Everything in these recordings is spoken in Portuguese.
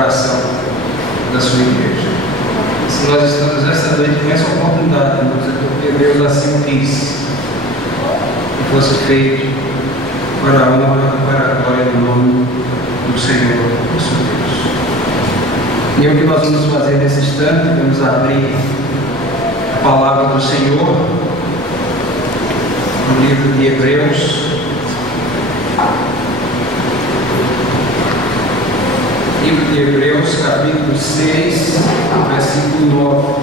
coração da sua igreja. Se nós estamos nessa noite com essa oportunidade, irmãos, é porque Deus assim o quis, que fosse feito para a honra e para a glória do nome do Senhor, nosso Deus. E o que nós vamos fazer nesse instante, vamos abrir a palavra do Senhor no livro de Hebreus. Livro de Hebreus, capítulo 6, versículo 9.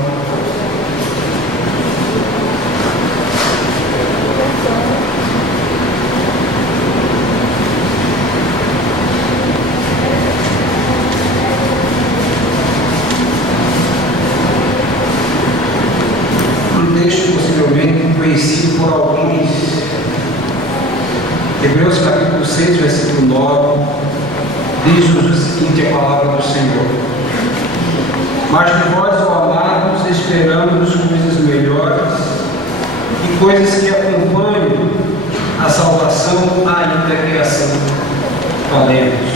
Um texto possivelmente conhecido por alguns. Hebreus, capítulo 6, versículo 9. Diz-nos o seguinte a palavra do Senhor: mas de vós, ó amados, esperamos coisas melhores e coisas que acompanham a salvação, ainda que assim falemos.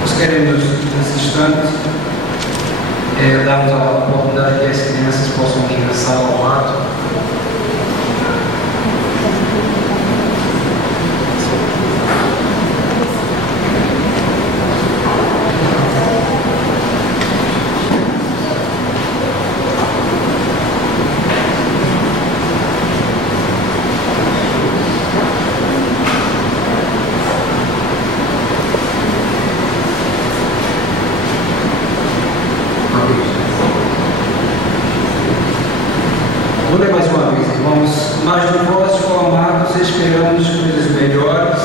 Nós queremos, nesse instante, darmos a oportunidade que as crianças possam vir na sala ao lado. Vou ler mais uma vez, irmãos. Mas de vós, ó amados, esperamos coisas melhores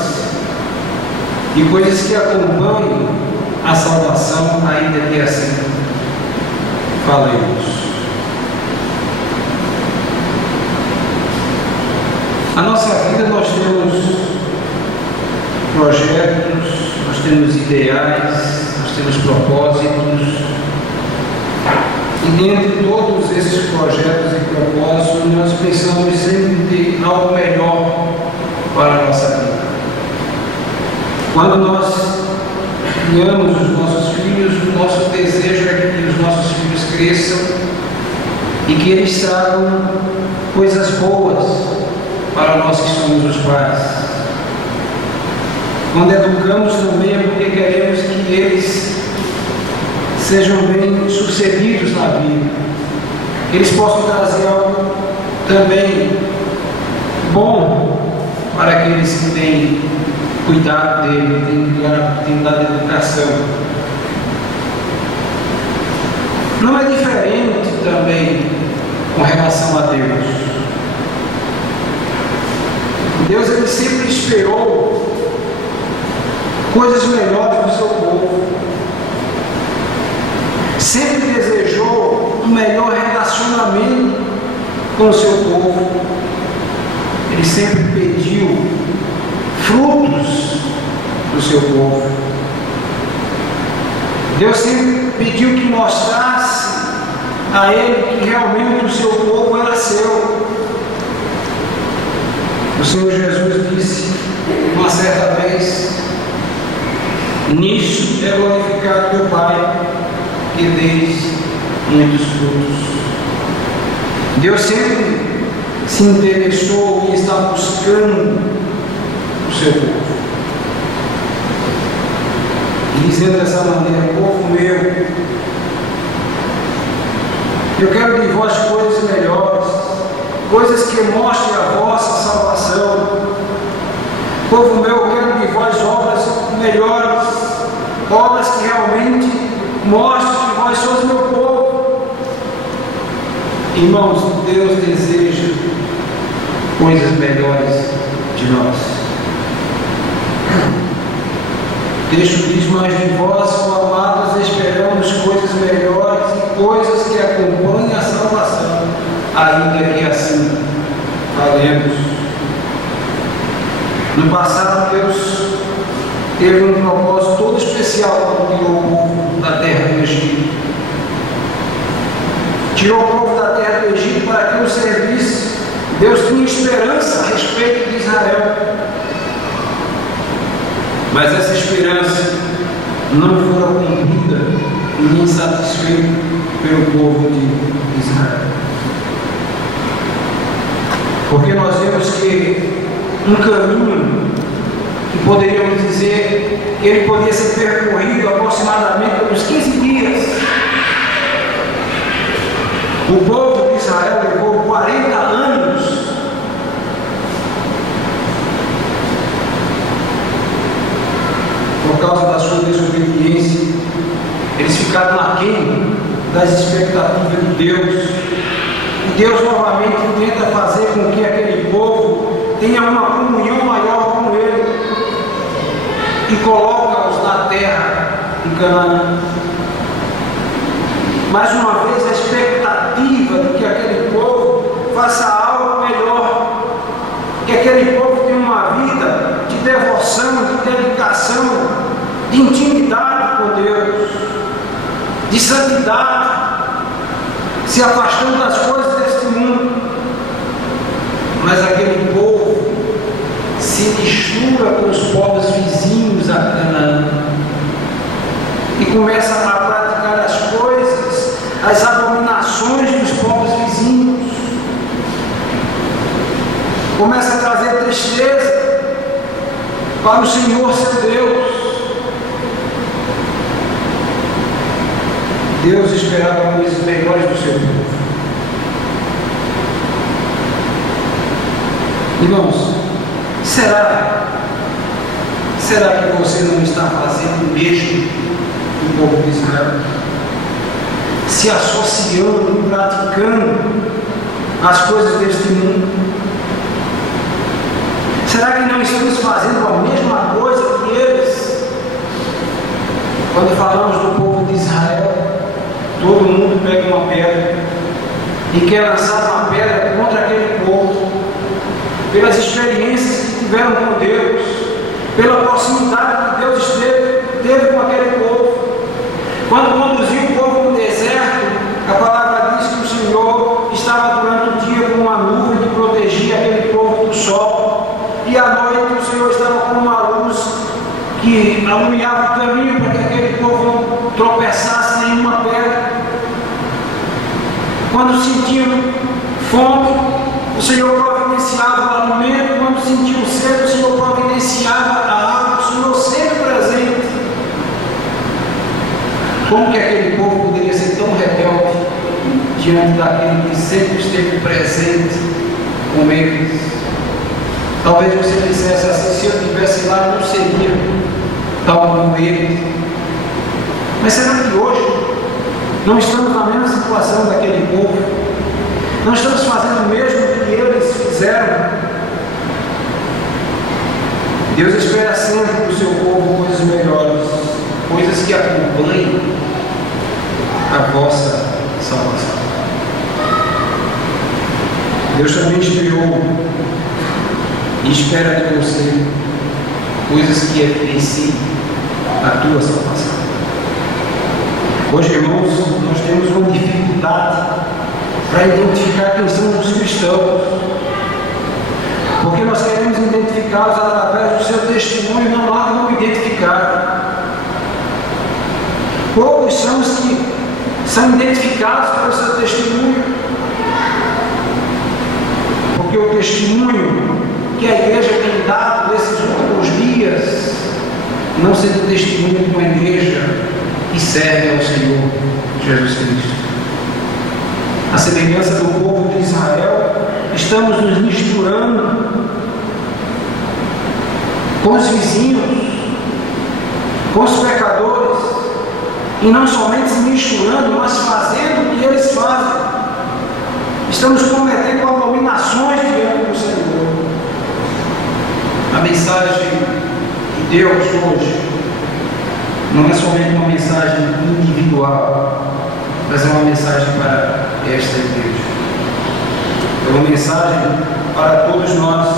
e coisas que acompanhem a salvação, ainda que assim falemos. Na nossa vida nós temos projetos, nós temos ideais, nós temos propósitos. E dentre todos esses projetos e propósitos, nós pensamos sempre ter algo melhor para a nossa vida. Quando nós criamos os nossos filhos, o nosso desejo é que os nossos filhos cresçam e que eles tragam coisas boas para nós que somos os pais. Quando educamos também é porque queremos que eles sejam bem sucedidos na vida, que eles possam trazer algo também bom para aqueles que têm cuidado dele, têm dado educação. Não é diferente também com relação a Deus. Deus, ele sempre esperou coisas melhores do seu povo. Sempre desejou um melhor relacionamento com o seu povo. Ele sempre pediu frutos do seu povo. Deus sempre pediu que mostrasse a ele que realmente o seu povo era seu. O Senhor Jesus disse uma certa vez: nisso é glorificado meu Pai, que deis muitos frutos. Deus sempre se interessou e está buscando o seu povo. E dizendo dessa maneira: povo meu, eu quero de vós coisas melhores, coisas que mostrem a vossa salvação. Povo meu, eu quero de vós obras melhores, obras que realmente mostrem que vós sois meu povo. Irmãos, Deus deseja coisas melhores de nós. O texto diz: mas de vós, ó amados, esperamos coisas melhores e coisas que acompanhem a salvação, ainda que assim falemos. No passado, Deus teve um propósito todo especial quando tirou o povo da terra do Egito. Tirou o povo da terra do Egito para que o servisse. Deus tinha esperança a respeito de Israel. Mas essa esperança não foram cumpridas e nem satisfeitas pelo povo de Israel. Porque nós vemos que um caminho que poderíamos dizer que ele podia ser percorrido aproximadamente pelos 15 dias. O povo de Israel levou 40 anos por causa da sua desobediência. Eles ficaram aquém das expectativas de Deus. E Deus novamente tenta fazer com que aquele povo tenha uma comunhão maior com Ele e coloca-os na terra de Canaã. Mais uma vez, a expectativa de que aquele povo faça algo melhor, que aquele povo tenha uma vida de devoção, de dedicação, de intimidade com Deus, de santidade, se afastando das coisas deste mundo. Mas aquele povo se mistura com os povos vizinhos a Canaã e começa a praticar as coisas, as abominações dos povos vizinhos. Começa a trazer tristeza para o Senhor seu Deus. Deus esperava coisas melhores do seu povo. Irmãos, será que você não está fazendo o mesmo que o povo de Israel? Se associando e praticando as coisas deste mundo? Será que não estamos fazendo a mesma coisa que eles? Quando falamos do povo de Israel, todo mundo pega uma pedra e quer lançar uma pedra contra aquele povo, pelas experiências que tiveram com Deus, pela proximidade que Deus teve com aquele povo. Quando conduziu o povo no deserto, a palavra diz que o Senhor estava durante o dia com uma nuvem que protegia aquele povo do sol, e à noite o Senhor estava com uma luz que iluminava o caminho para que aquele povo não tropeçasse em nenhuma pedra. Quando sentiam fome, o Senhor providenciava o alimento. Quando sentiam sede, o Senhor providenciava a água. O Senhor sempre presente. Como que aquele povo poderia ser tão rebelde diante daquele que sempre esteve presente com eles? Talvez você dissesse assim: se eu estivesse lá, eu não seria tal como eles. Mas será que hoje não estamos na mesma situação daquele povo? Não estamos fazendo o mesmo que eles fizeram? Deus espera sempre do seu povo coisas melhores, coisas que acompanhem a vossa salvação. Deus também esperou e espera de você coisas que evidenciem a tua salvação. Hoje, irmãos, nós temos uma dificuldade para identificar quem são os cristãos, porque nós queremos identificá-los através do seu testemunho. Não há como identificar. Poucos são os que são identificados pelo seu testemunho, porque o testemunho que a igreja tem dado nesses últimos dias não sendo testemunho de uma igreja que serve ao Senhor Jesus Cristo. A semelhança do povo de Israel, estamos nos misturando com os vizinhos, com os pecadores, e não somente se misturando, mas fazendo o que eles fazem. Estamos cometendo abominações diante do Senhor. A mensagem de Deus hoje não é somente uma mensagem individual, mas é uma mensagem para esta igreja. É uma mensagem para todos nós,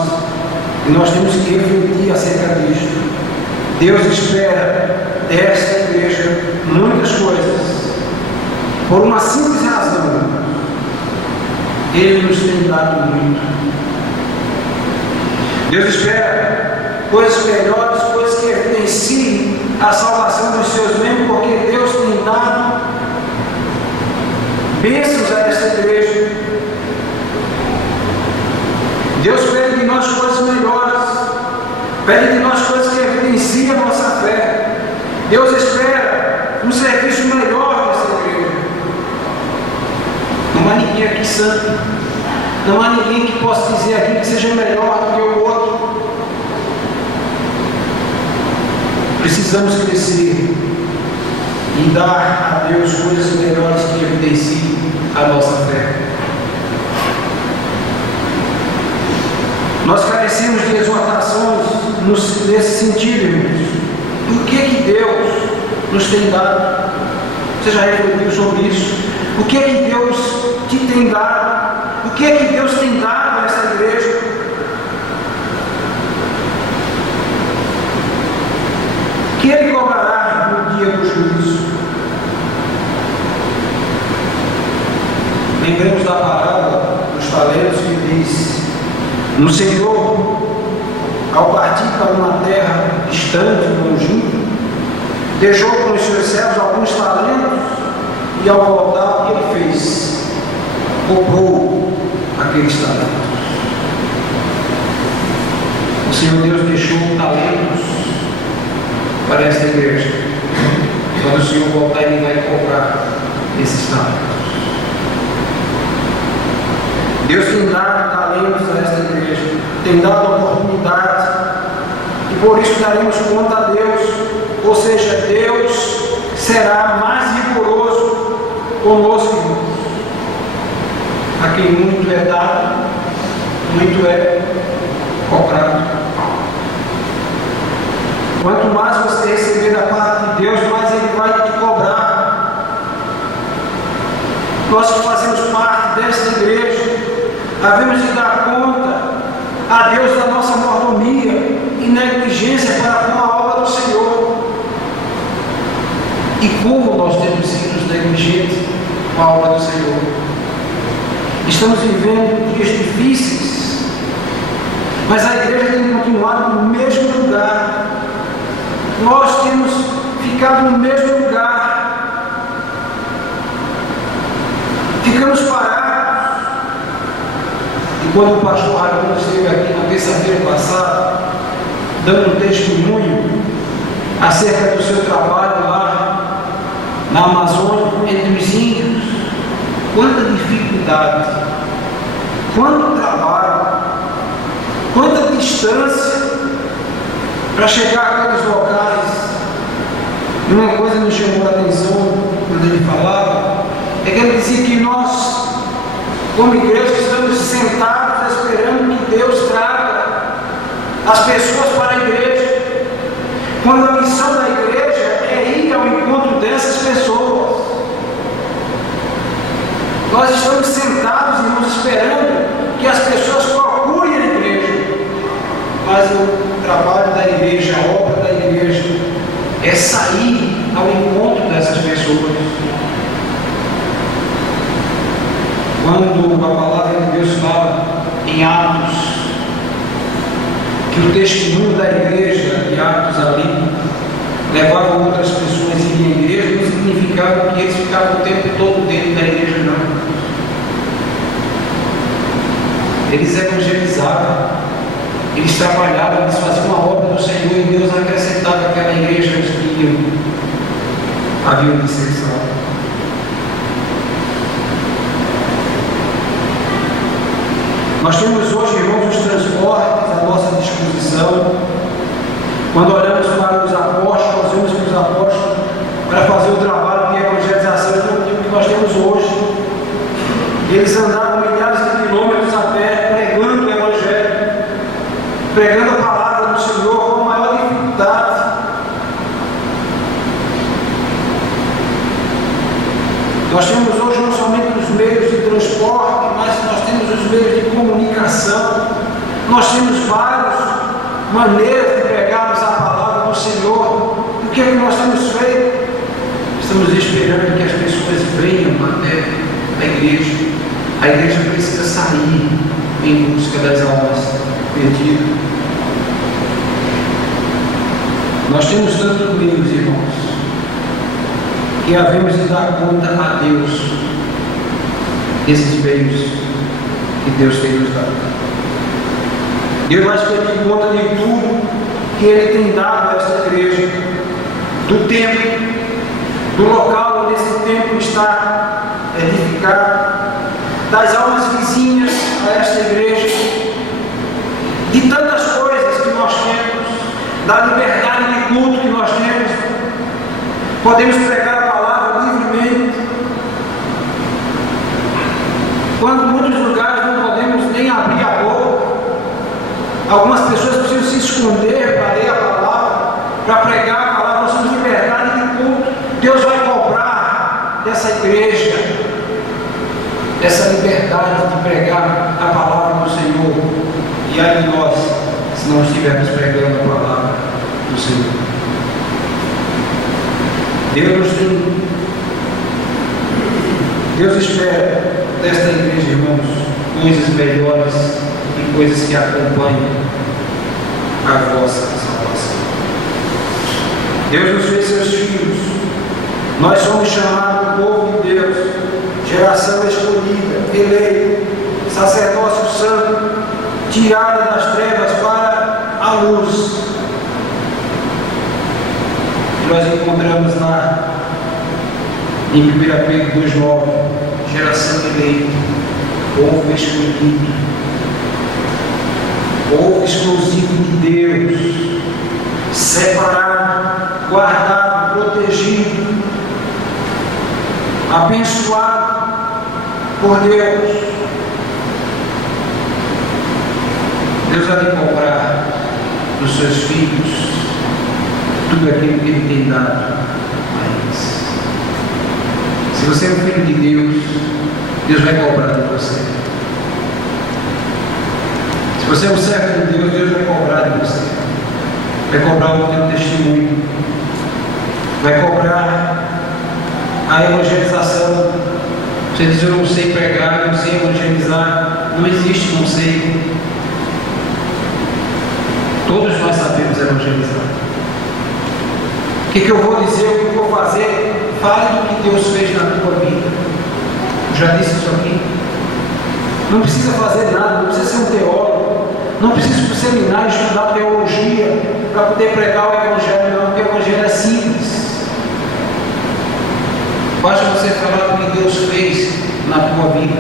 e nós temos que refletir acerca disto. Deus espera desta igreja muitas coisas, por uma simples razão: Ele nos tem dado muito. Deus espera coisas melhores, coisas que evidenciem a salvação dos seus membros, porque Deus tem dado bênçãos a esta igreja. Deus pede de nós coisas melhores, pede de nós coisas que evidenciem a nossa fé. Deus espera um serviço melhor dessa igreja. Não há ninguém aqui santo, não há ninguém que possa dizer aqui que seja melhor do que o outro. Precisamos crescer e dar a Deus coisas melhores que evidenciem a nossa fé. Nós carecemos de exortações nesse sentido, irmãos. O que Deus nos tem dado? Você já refletiu sobre isso? O que Deus te tem dado? O que Deus tem dado a essa igreja? Que Ele cobrará no dia do juízo. Lembremos da parábola dos talentos que diz: no Senhor, ao partir para uma terra distante, longínqua, deixou com os seus servos alguns talentos, e ao voltar, o que ele fez? Cobrou aqueles talentos. O Senhor Deus deixou talentos para esta igreja. Quando o Senhor voltar, Ele vai cobrar esses talentos. Deus tem dado talentos a esta igreja, tem dado oportunidades, e por isso daremos conta a Deus. Ou seja, Deus será mais rigoroso conosco, irmãos. A quem muito é dado, muito é cobrado. Quanto mais você receber da parte de Deus, mais Ele vai te cobrar. Nós que fazemos parte desta igreja, havemos de dar conta a Deus da nossa mordomia e negligência para com a obra do Senhor. E como nós temos sido negligentes com a obra do Senhor? Estamos vivendo dias difíceis, mas a igreja tem continuado no mesmo lugar. Nós temos ficado no mesmo lugar. Ficamos parados. E quando o pastor Raimundo esteve aqui na terça-feira passada, dando um testemunho acerca do seu trabalho lá na Amazônia, entre os índios, quanta dificuldade, quanto trabalho, quanta distância para chegar àqueles locais. E uma coisa me chamou a atenção quando ele falava, é que ele dizia que nós, como igreja, estamos sentados esperando que Deus traga as pessoas para a igreja, quando a missão da igreja é ir ao encontro dessas pessoas. Nós estamos sentados, irmãos, esperando que as pessoas procurem a igreja, mas o trabalho da igreja, a obra da igreja, é sair ao encontro dessas pessoas. Quando a palavra de Deus fala em Atos, que o testemunho da igreja de Atos ali levava outras pessoas a irem à igreja, não significava que eles ficavam o tempo todo dentro da igreja, não. Eles evangelizavam, eles trabalhavam, eles faziam a obra do Senhor e Deus acrescentava aquela igreja que haviam de ser salvos. Nós temos hoje, irmãos, os transportes à nossa disposição. Quando olhamos para os apóstolos, nós vemos que os apóstolos, para fazer o trabalho de evangelização, que nós temos hoje, eles andavam milhares de quilômetros a pé, pregando o Evangelho, pregando a palavra do Senhor com a maior dificuldade. Nós temos hoje não somente os meios de transporte, mas nós temos os meios de comunicação. Nós temos várias maneiras de pregarmos a palavra do Senhor. O que é que nós temos feito? Estamos esperando que as pessoas venham até a igreja. A igreja precisa sair em busca das almas perdidas. Nós temos tantos meios, irmãos, que havemos de dar conta a Deus desses meios que Deus tem nos dado. Deus vai pedir conta de tudo que Ele tem dado a esta igreja, do tempo, do local onde esse templo está edificado, das almas vizinhas a esta igreja, de tantas coisas que nós temos, da liberdade de culto que nós temos. Podemos pregar a palavra livremente, quando em muitos lugares não podemos nem abrir a boca. Algumas pessoas precisam se esconder para ler a palavra, para pregar a palavra. Nós temos liberdade de culto. Deus vai cobrar dessa igreja essa liberdade de pregar a palavra do Senhor. E aí de nós, se não estivermos pregando a palavra do Senhor. Deus espera desta igreja, irmãos, coisas melhores e coisas que acompanhem a vossa salvação. Deus nos fez seus filhos. Nós somos chamados povo de Deus, geração escolhida, eleita, sacerdócio santo, tirada das trevas para a luz. E nós encontramos lá em 1 Pedro 2,9, geração eleita, povo escolhido, povo exclusivo de Deus, separado, guardado, protegido, abençoado por Deus. Deus há de cobrar dos seus filhos tudo aquilo que Ele tem dado a eles. Se você é um filho de Deus, Deus vai cobrar de você. Se você é um servo de Deus, Deus vai cobrar de você. Vai cobrar o teu testemunho. Vai cobrar a evangelização. Você diz: eu não sei pregar, eu não sei evangelizar. Não existe não sei. Todos nós sabemos evangelizar. O que eu vou dizer, o que eu vou fazer? Fale do que Deus fez na tua vida. Eu já disse isso aqui. Não precisa fazer nada, não precisa ser um teólogo, não precisa ir para o seminário estudar teologia para poder pregar o Evangelho, não, porque o Evangelho é simples. Basta você falar do que Deus fez na tua vida.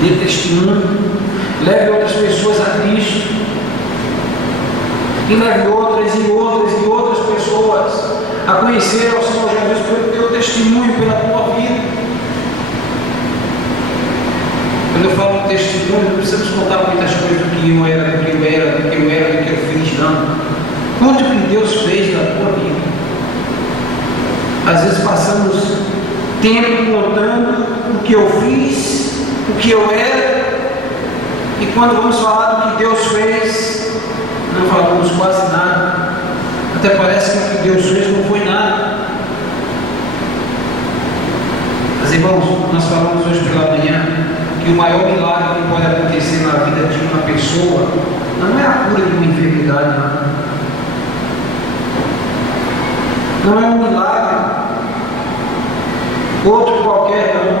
Dê testemunho, leve outras pessoas a Cristo, e leve outras e outras e outras pessoas a conhecer ao Senhor Jesus pelo teu testemunho, pela tua vida. Quando eu falo de testemunho, não precisamos contar muitas coisas do que eu era, do que eu fiz, não. Conte o que Deus fez na tua vida. Às vezes passamos tempo contando o que eu fiz, o que eu era, e quando vamos falar do que Deus fez, não falamos quase nada. Até parece que o que Deus fez não foi nada. Mas irmãos, nós falamos hoje pela manhã que o maior milagre que pode acontecer na vida de uma pessoa não é a cura de uma enfermidade, não é um milagre outro qualquer, não.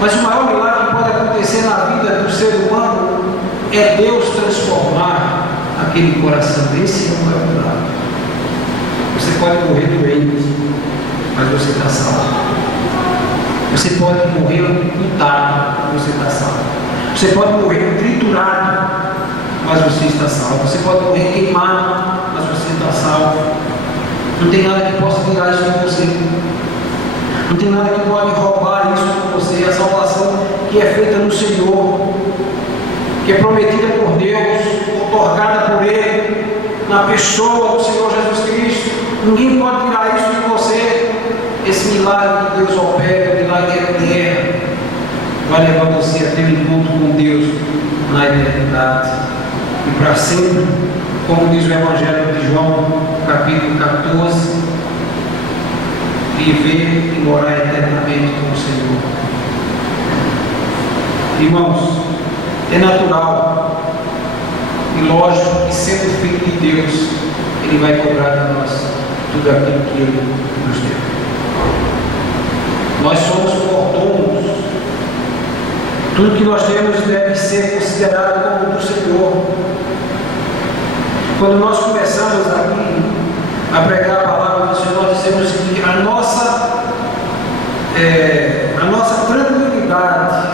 Mas o maior milagre que pode acontecer na vida do ser humano é Deus transformar aquele coração. Esse é o maior milagre. Você pode morrer doente, mas você está salvo. Você pode morrer amputado, mas você está salvo. Você pode morrer triturado, mas você está salvo. Você pode morrer queimado, mas você está salvo. Não tem nada que possa tirar isso de você. Não tem nada que pode roubar isso de você. A salvação que é feita no Senhor, que é prometida por Deus, otorgada por Ele, na pessoa do Senhor Jesus Cristo. Ninguém pode tirar isso de você. Esse milagre que Deus opera, o milagre eterno, vai levar você a ter um encontro com Deus na eternidade e para sempre, como diz o Evangelho de João, capítulo 14, viver e morar eternamente com o Senhor. Irmãos, é natural E lógico que, sendo filho de Deus, Ele vai cobrar de nós tudo aquilo que Ele nos deu. Nós somos mordomos. Tudo que nós temos deve ser considerado como do Senhor. Quando nós começamos aqui a pregar a palavra do Senhor, nós dizemos que a nossa tranquilidade,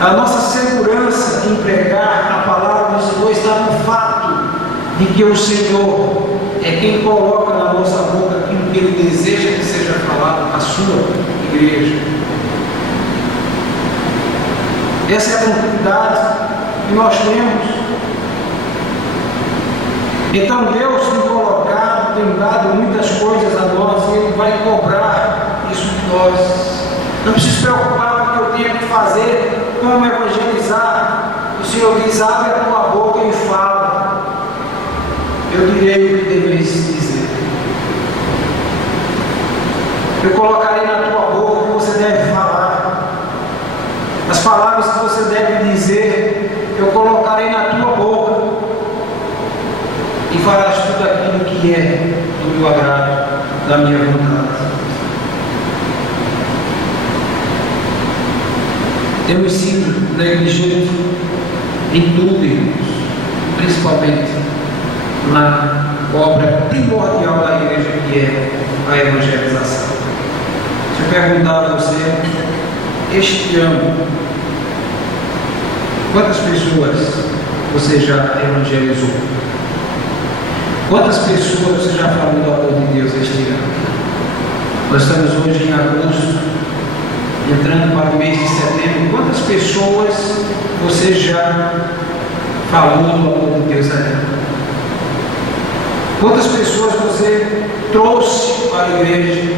a nossa segurança de pregar a palavra do Senhor está no fato de que o Senhor é quem coloca na nossa boca aquilo que Ele deseja que seja falado à sua igreja. Essa é a tranquilidade que nós temos. Então Deus tem colocado, tem dado muitas coisas a nós e Ele vai cobrar isso de nós. Não precisa se preocupar com o que eu tenho que fazer, como evangelizar. O Senhor diz: abre a tua boca e fala. Eu direi o que deveis dizer. Eu colocarei na tua boca o que você deve falar. As palavras que você deve dizer, eu colocarei na tua boca. E farás tudo aquilo que é do meu agrado, da minha vontade. Temos sido negligentes em tudo, irmãos, principalmente na obra primordial da igreja, que é a evangelização. Se eu perguntar a você, este ano, quantas pessoas você já evangelizou? Quantas pessoas você já falou do amor de Deus este ano? Nós estamos hoje em agosto, entrando para o mês de setembro. Quantas pessoas você já falou do amor de Deus a ela? Quantas pessoas você trouxe para a igreja?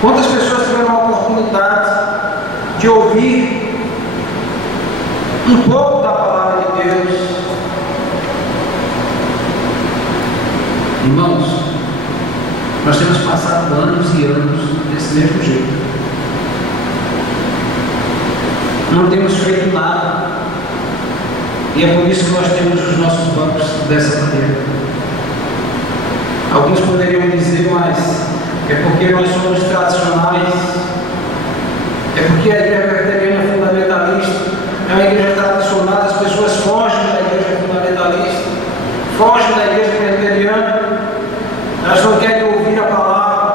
Quantas pessoas tiveram a oportunidade de ouvir um pouco da palavra de Deus? Irmãos, nós temos passado anos e anos desse mesmo jeito. Não temos feito nada. E é por isso que nós temos os nossos bancos dessa maneira. Alguns poderiam dizer, mas é porque nós somos tradicionais, é porque a igreja presbiteriana é fundamentalista, é uma igreja tradicional, as pessoas fogem da igreja fundamentalista, fogem da igreja presbiteriana, elas não querem ouvir a palavra,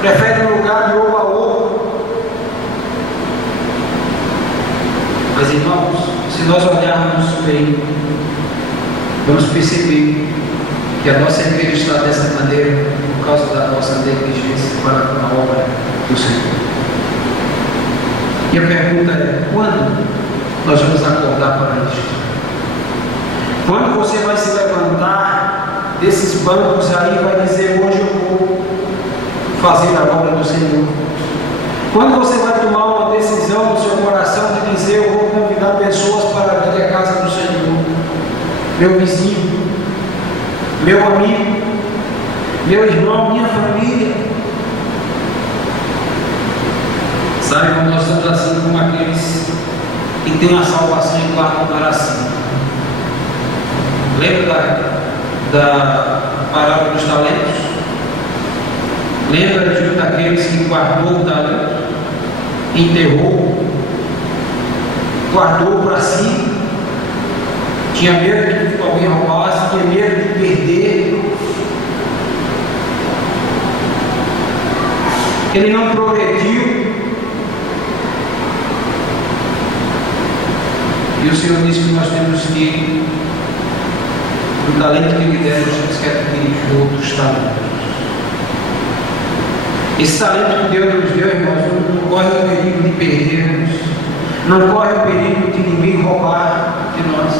preferem um lugar de ovo a ovo. Mas, irmãos, se nós olharmos bem, vamos perceber que a nossa igreja está dessa maneira por causa da nossa negligência para a obra do Senhor. E a pergunta é: quando nós vamos acordar para isso? Quando você vai se levantar desses bancos aí e vai dizer: hoje eu vou fazer a obra do Senhor? Quando você vai tomar uma decisão no seu coração de dizer: eu vou convidar pessoas para vir à casa do Senhor, meu vizinho, meu amigo, meu irmão, minha família? Sabe, como nós estamos assim como aqueles que têm a salvação e guardam para si. Lembra da parábola dos talentos? Lembra de um daqueles que guardou o talento, enterrou, guardou para si, tinha medo de que alguém roubasse, tinha medo de perder. Ele não progrediu. E o Senhor disse que nós temos que, o talento que Ele der, nós temos que adquirir outros talentos. Esse talento que Deus nos deu, irmãos, não corre o perigo de perdermos, não corre o perigo de ninguém roubar de nós.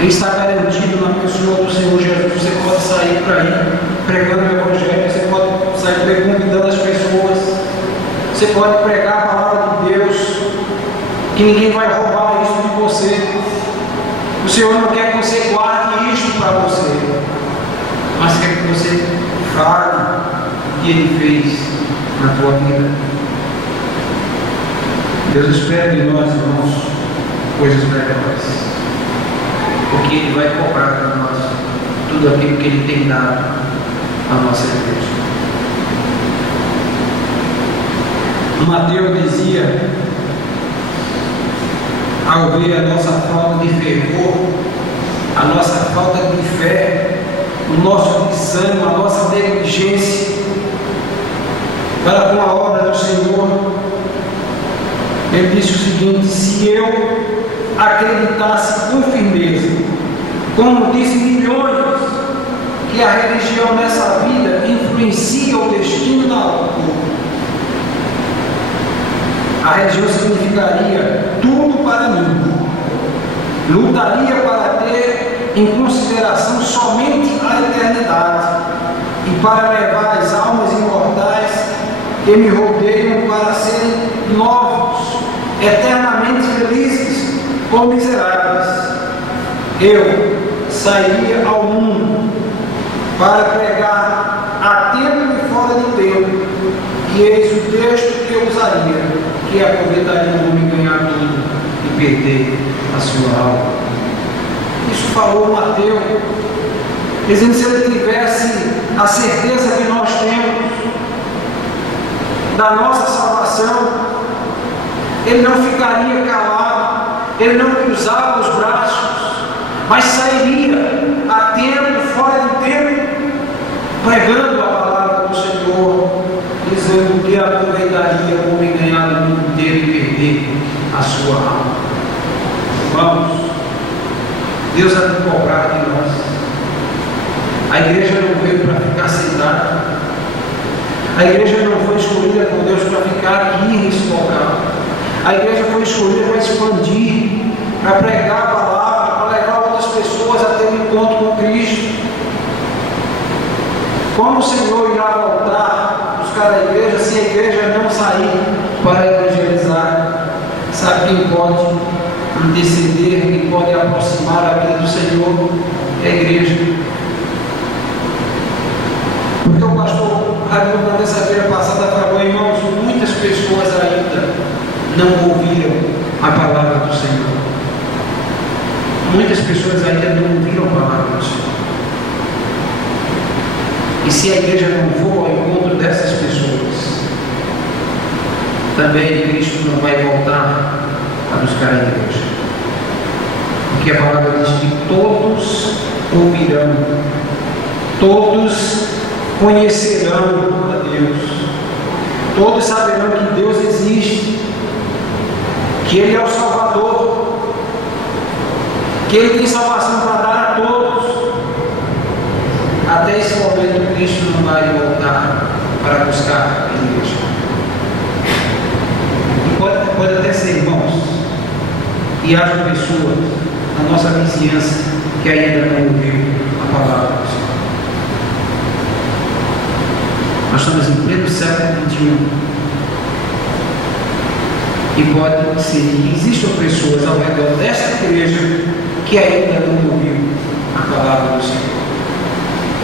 Ele está garantido na pessoa do Senhor Jesus. Você pode sair por aí pregando o Evangelho, você pode sair por aí convidando as pessoas, você pode pregar a palavra de Deus, que ninguém vai roubar isso de você. O Senhor não quer que você guarde isto para você, mas quer que você fale o que Ele fez na tua vida. Deus espera de nós, irmãos, coisas melhores. porque Ele vai cobrar para nós tudo aquilo que Ele tem dado à nossa igreja. Mateus dizia, ao ver a nossa falta de fervor, a nossa falta de fé, o nosso desânimo, a nossa negligência para com a obra do Senhor, Ele disse o seguinte: se eu acreditasse com firmeza, como disse milhões, que a religião nessa vida influencia o destino da alma, a religião significaria tudo para mim, lutaria para ter em consideração somente a eternidade e para levar as almas imortais que me rodeiam para serem novos, eternamente felizes ou miseráveis. Eu sairia ao mundo para pregar a tempo e fora de tempo, e eis o texto que eu usaria, que aproveitaria o homem ganhar tudo e perder a sua alma. Isso falou Mateus, dizendo que se ele tivesse a certeza que nós temos da nossa salvação, ele não ficaria calado, ele não cruzava os braços, mas sairia a tempo e fora de tempo, pregando a palavra do Senhor, dizendo que aproveitaria o homem ganhar o mundo inteiro e perder a sua alma. Irmãos, Deus há de cobrar de nós. A igreja não veio para ficar sentada. A igreja não foi escolhida por Deus para ficar aqui nesse local. A igreja foi escolhida para expandir, para pregar a palavra, para levar outras pessoas a ter um encontro com Cristo. Como o Senhor irá voltar, buscar a igreja, se a igreja não sair para evangelizar? Sabe quem pode anteceder, quem pode aproximar a vida do Senhor? É a igreja. Porque o pastor Raimundo, na terça-feira passada, falou: irmãos, muitas pessoas ainda não ouviram a palavra do Senhor. Muitas pessoas ainda não ouviram a palavra do Senhor. E se a igreja não for ao encontro dessas pessoas, também Cristo não vai voltar a buscar a igreja. Porque a palavra diz que todos ouvirão, todos conhecerão a Deus, todos saberão que Deus existe, que Ele é o Salvador, que Ele tem salvação para dar a todos. Até esse momento, Cristo não vai voltar para buscar a igreja. E pode até ser, irmãos, e haja pessoas na nossa vizinhança que ainda não ouviu a palavra do Senhor. Nós estamos em pleno século XXI. E pode ser que existam pessoas ao redor desta igreja que ainda não ouviu a palavra do Senhor.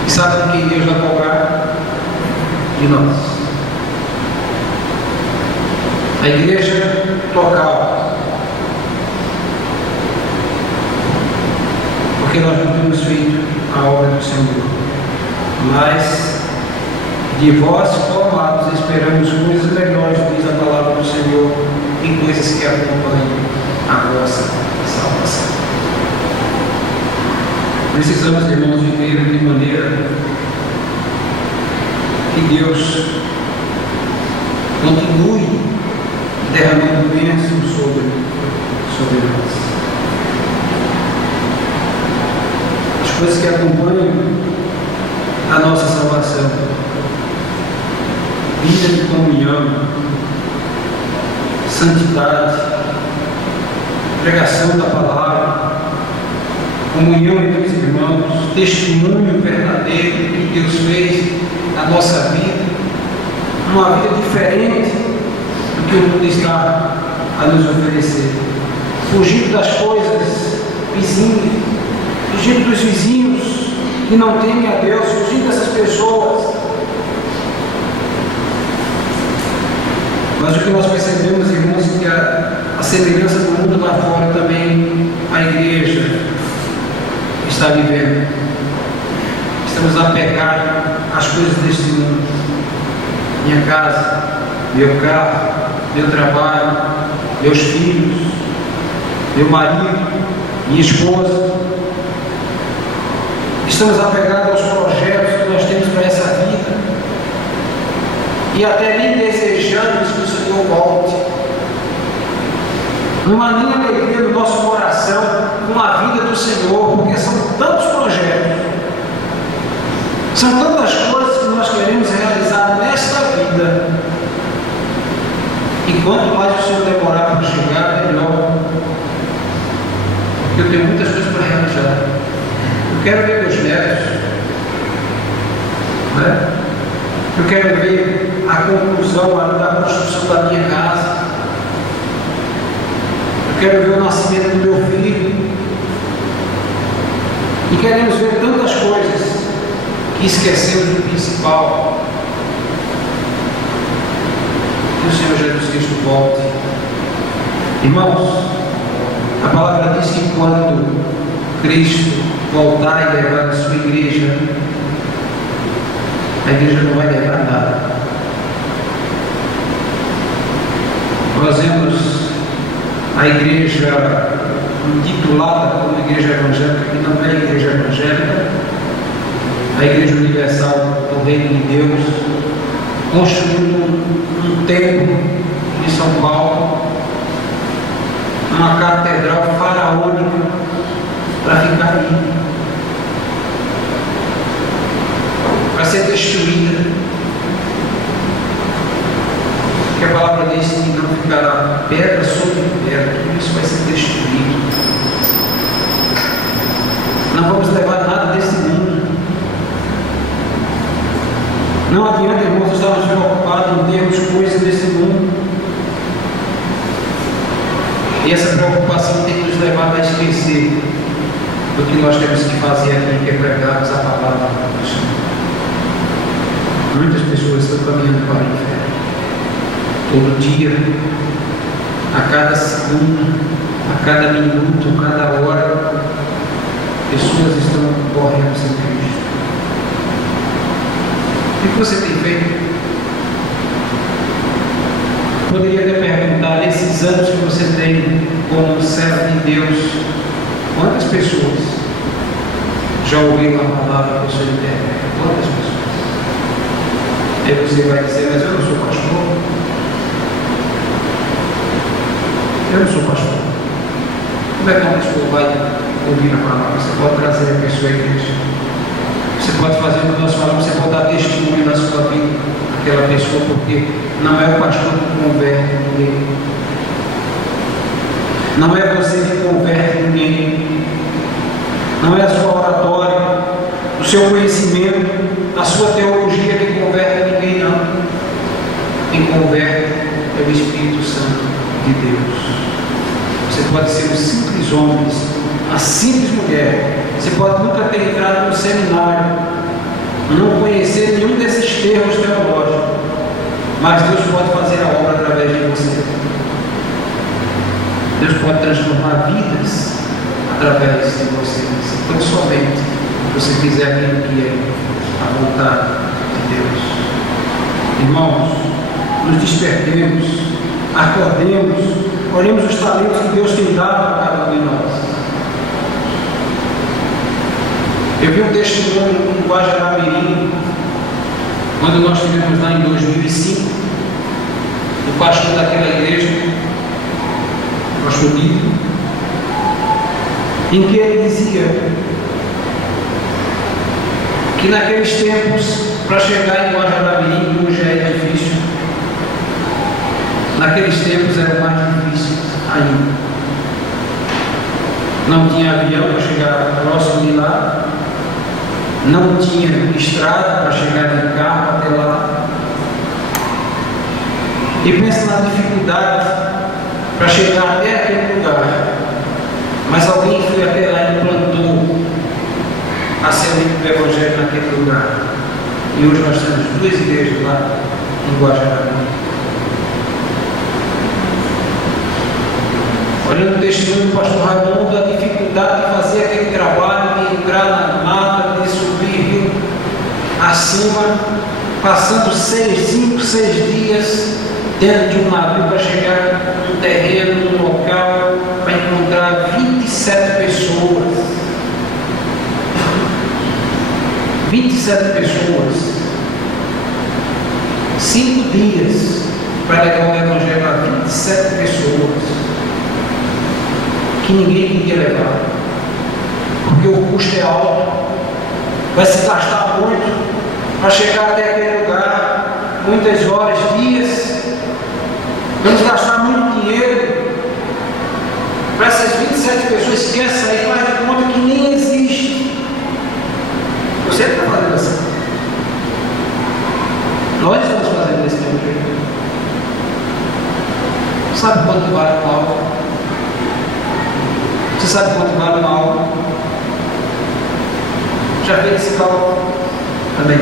E sabe com quem Deus vai cobrar? De nós. A igreja local. Porque nós não temos feito a obra do Senhor. Mas de vós, ó amados, esperamos coisas melhores, diz a palavra do Senhor, e coisas que acompanhem a vossa salvação. Precisamos, irmãos, viver de maneira que Deus continue derramando bênção sobre nós. As coisas que acompanham a nossa salvação: vida de comunhão, santidade, pregação da palavra, comunhão entre os irmãos, testemunho verdadeiro que Deus fez na nossa vida, uma vida diferente do que o mundo está a nos oferecer, fugindo das coisas vizinhas, fugindo dos vizinhos que não temem a Deus, fugindo dessas pessoas. Mas o que nós percebemos, irmãos, é que a semelhança do mundo lá fora também, a igreja está vivendo. Estamos apegados às coisas deste mundo. Minha casa, meu carro, meu trabalho, meus filhos, meu marido, minha esposa. Estamos apegados aos projetos que nós temos para essa vida. E até nem desejamos que o Senhor volte. Não há nem alegria no nosso coração com a vida do Senhor, porque são tantos projetos, são tantas coisas que nós queremos realizar nesta vida. E quanto mais o Senhor demorar para chegar, melhor. Porque eu tenho muitas coisas para realizar. Eu quero ver meus netos, né? Eu quero ver a conclusão da construção da minha casa. Eu quero ver o nascimento do meu filho. E queremos ver tantas coisas que esquecemos do principal. Que o Senhor Jesus Cristo volte. Irmãos, a palavra diz que quando Cristo voltar e levar a sua igreja, a igreja não vai levar nada. Nós vemos a igreja intitulada como igreja evangélica, que não é igreja evangélica, a igreja universal do Reino de Deus, construindo um templo em São Paulo, uma catedral faraônica para ficar ali, para ser destruída, que a palavra diz que não ficará pedra sobre pedra, tudo isso vai ser destruído. Não vamos levar nada desse mundo. Não adianta, irmãos, estarmos preocupados em termos coisas desse mundo. E essa preocupação tem que nos levar a esquecer do que nós temos que fazer aqui, que é pregarmos a palavra de Deus. Muitas pessoas estão caminhando para o inferno. Todo dia, a cada segundo, a cada minuto, a cada hora, pessoas estão correndo sem Cristo. O que você tem feito? Poderia ter perguntado, nesses anos que você tem como servo de Deus, quantas pessoas já ouviram a palavra por sua internet? Quantas pessoas? Aí você vai dizer, mas eu não sou pastor. Eu não sou pastor. Como é que uma pessoa vai ouvir a palavra? Você pode trazer a pessoa à igreja. Você pode fazer o que nós falamos, você pode dar testemunho da sua vida àquela pessoa, porque não é o pastor que converte ninguém. Não é você que converte ninguém. Não é a sua oratória, o seu conhecimento, a sua teologia que converte ninguém, não. Quem converte é o Espírito Santo de Deus. Você pode ser um simples homem, uma simples mulher. Você pode nunca ter entrado no seminário, não conhecer nenhum desses termos teológicos, mas Deus pode fazer a obra através de você. Deus pode transformar vidas através de você. Então somente você fizer aquilo que é a vontade de Deus. Irmãos, nos despertemos, acordemos, olhemos os talentos que Deus tem dado a cada um de nós. Eu vi um testemunho em Guajará-Mirim, quando nós estivemos lá em 2005, o pastor daquela igreja, o pastor Nito, em que ele dizia que naqueles tempos, para chegar em Guajará-Mirim, que hoje é difícil, naqueles tempos era mais difícil ainda. Não tinha avião para chegar próximo de lá, não tinha estrada para chegar de carro até lá. E pensa na dificuldade para chegar até aquele lugar. Mas alguém foi até lá e plantou a semente do Evangelho naquele lugar. E hoje nós temos 2 igrejas lá em Guajará-Mirim. Olhando o testemunho do pastor Raimundo, a dificuldade de fazer aquele trabalho, de entrar passando 5, 6 dias dentro de um navio para chegar no terreno, no local, para encontrar 27 pessoas. 27 pessoas. 5 dias para levar o Evangelho a 27 pessoas que ninguém podia levar, porque o custo é alto, vai se gastar muito para chegar até aquele lugar, muitas horas, dias, vamos gastar muito dinheiro para essas 27 pessoas que querem sair, faz de conta que nem existe. Você está fazendo assim. Nós estamos fazendo desse mesmo jeito. Sabe quanto vale uma aula? Você sabe quanto vale uma aula? Já fez esse cálculo? Também.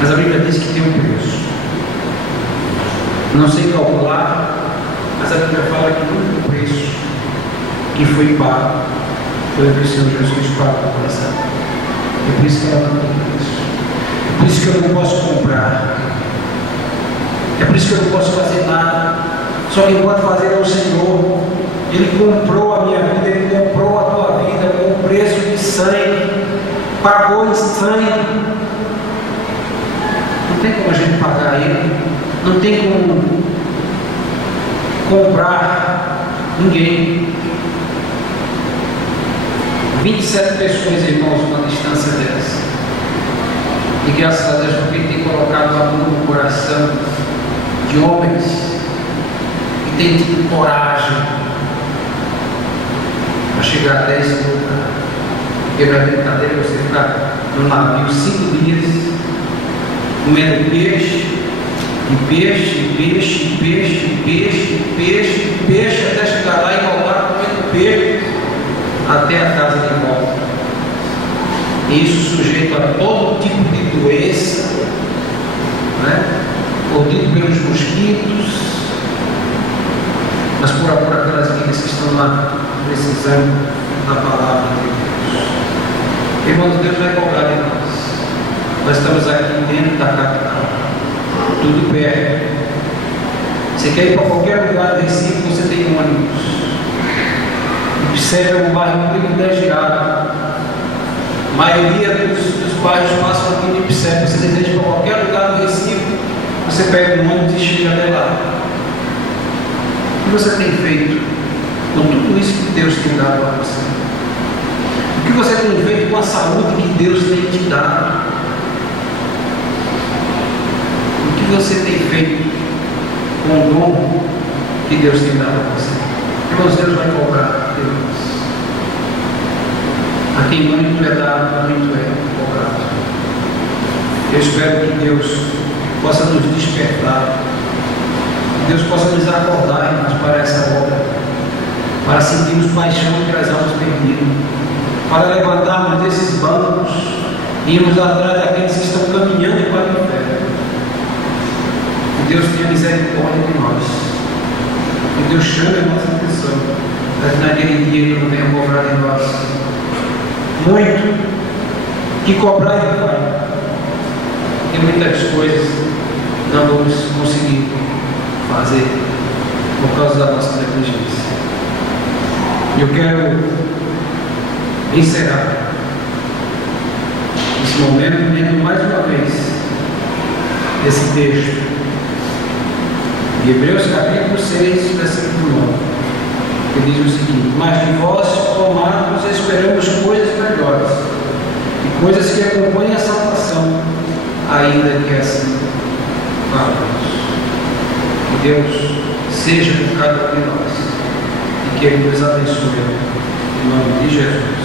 Mas a Bíblia diz que tem um preço. Não sei calcular, mas a Bíblia fala que o único preço que foi pago foi o que o Senhor Jesus pagou por essa. É por isso que ela não tem preço. É por isso que eu não posso comprar. É por isso que eu não posso fazer nada. Só quem pode fazer é o Senhor. Ele comprou a minha vida, Ele comprou a tua vida com o preço de sangue. Pagou em sangue. Não tem como a gente pagar Ele. Não tem como comprar ninguém. 27 pessoas, irmãos, numa distância dessa. E graças a Deus, porque Ele tem colocado amor no coração de homens que têm tido coragem para chegar até esse lugar. Porque não é brincadeira você ficar no navio 5 dias comendo peixe, peixe, até chegar lá e voltar comendo peixe até a casa de volta. Isso sujeito a todo tipo de doença, né? Mordido pelos mosquitos, mas por aquelas vidas que estão lá precisando da palavra de Deus. Irmãos, Deus vai cobrar de nós. Nós estamos aqui dentro da capital, tudo perto. Você quer ir para qualquer lugar do Recife, você tem um ônibus. Observe, é um bairro privilegiado. A maioria dos bairros passam aqui no Ipsep. Você deseja ir para qualquer lugar do Recife, você pega um ônibus e chega até lá. O que você tem feito com tudo isso que Deus tem dado a você? O que você tem feito com a saúde que Deus tem te dado? O que você tem feito com o dom que Deus tem dado a você? Irmãos, Deus vai cobrar de nós. A quem muito é dado, muito é cobrado. Eu espero que Deus possa nos despertar, que Deus possa nos acordar, irmãos, para essa obra, para sentirmos paixão pelas almas perdidas, para levantarmos desses bancos e irmos atrás daqueles que estão caminhando para o inferno. Que Deus tenha misericórdia de nós, que Deus chame a nossa atenção, para que naquele dia Ele não venha cobrar de nós muito, que cobrar Ele vai. Tem muitas coisas não vamos conseguir fazer por causa da nossa negligência. Eu quero encerrar esse momento lendo mais uma vez esse texto de Hebreus capítulo 6, versículo 9, que diz o seguinte: mas de vós, ó amados, esperamos coisas melhores e coisas que acompanhem a salvação, ainda que assim falamos. Que Deus seja com cada um de nós e que Ele nos abençoe em nome de Jesus.